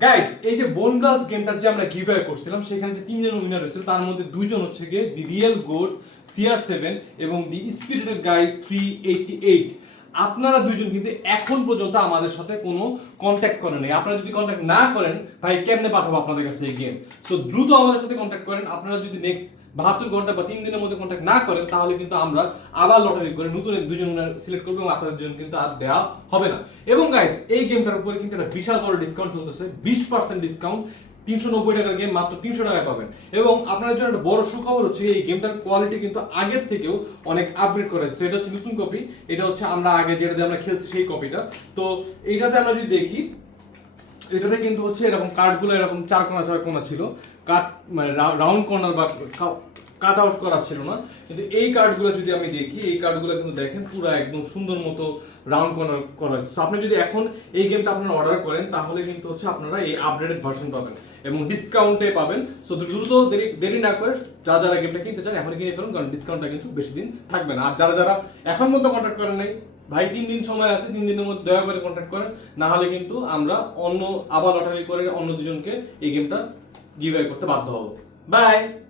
Guys এই যে বোন ব্লাস্ট গেমটার যে আমরা গিভঅ্যাওয়ে করছিলাম সেখানে যে তিনজন উইনার হয়েছিল তার মধ্যে দুইজন হচ্ছে গিয়ে দি রিয়েল গোট CR7 এবং দি স্পিরিটেড গাই 388। আপনারা দুইজন কিন্তু এখন পর্যন্ত আমাদের সাথে কোনো কন্ট্যাক্ট করেন নাই। আপনারা যদি কন্ট্যাক্ট না করেন ভাই কেমনে পাঠাবো আপনাদের কাছে এই গেম? সো দ্রুত আমাদের সাথে কন্ট্যাক্ট করেন। আপনারা যদি নেক্সট 72 ঘন্টা বা 3 দিনের মধ্যে কন্ট্যাক্ট না করেন তাহলে কিন্তু আমরা আবার লটারি করে নতুন দুজন সিলেক্ট করব এবং আপনাদের দুজন কিন্তু আর দেওয়া হবে না। এবং গাইস এই গেমটার উপরে কিন্তু একটা বিশাল বড় ডিসকাউন্ট চলতেছে, 20% ডিসকাউন্ট। 390 টাকার গেম মাত্র 300 টাকায় পাবেন। এবং আপনাদের জন্য একটা বড় সুখবর হচ্ছে এই গেমটার কোয়ালিটি কিন্তু আগের থেকেও অনেক আপগ্রেড করা হয়েছে। এটা হচ্ছে নতুন কপি, এটা হচ্ছে আমরা আগে যেটাতে আমরা খেলছি সেই কপিটা। তো এইটাতে আমরা যদি দেখি এটাতে কিন্তু হচ্ছে এরকম কার্ডগুলো এরকম 4 কোণা 4 কোণা ছিল, কাট মানে রাউন্ড কর্নার বা কাট আউট করা ছিল না। কিন্তু এই কার্ডগুলো যদি আমি দেখি এই কার্ডগুলো কিন্তু দেখেন পুরো একদম সুন্দর মতো রাউন্ড কর্নার করা হয়েছে। সো আপনি যদি এখন এই গেমটা আপনারা অর্ডার করেন তাহলে কিন্তু হচ্ছে আপনারা এই আপডেটেড ভার্সন পাবেন এবং ডিসকাউন্টে পাবেন। সো দ্রুত দেরি না করে যারা যারা গেমটা কিনতে চান এখন কিনে ফেলুন, কারণ ডিসকাউন্টটা কিন্তু বেশি দিন থাকবে না। আর যারা যারা এখন পর্যন্ত কন্ট্যাক্ট করেন নাই ভাই 3 দিন সময় আছে, 3 দিনের মধ্যে দয়া করে কন্ট্যাক্ট করেন, না হলে কিন্তু আমরা অন্য আবার লটারি করে অন্য দুজনকে এই গেমটা গিভঅ্যাওয়ে করতে বাধ্য হব। বাই।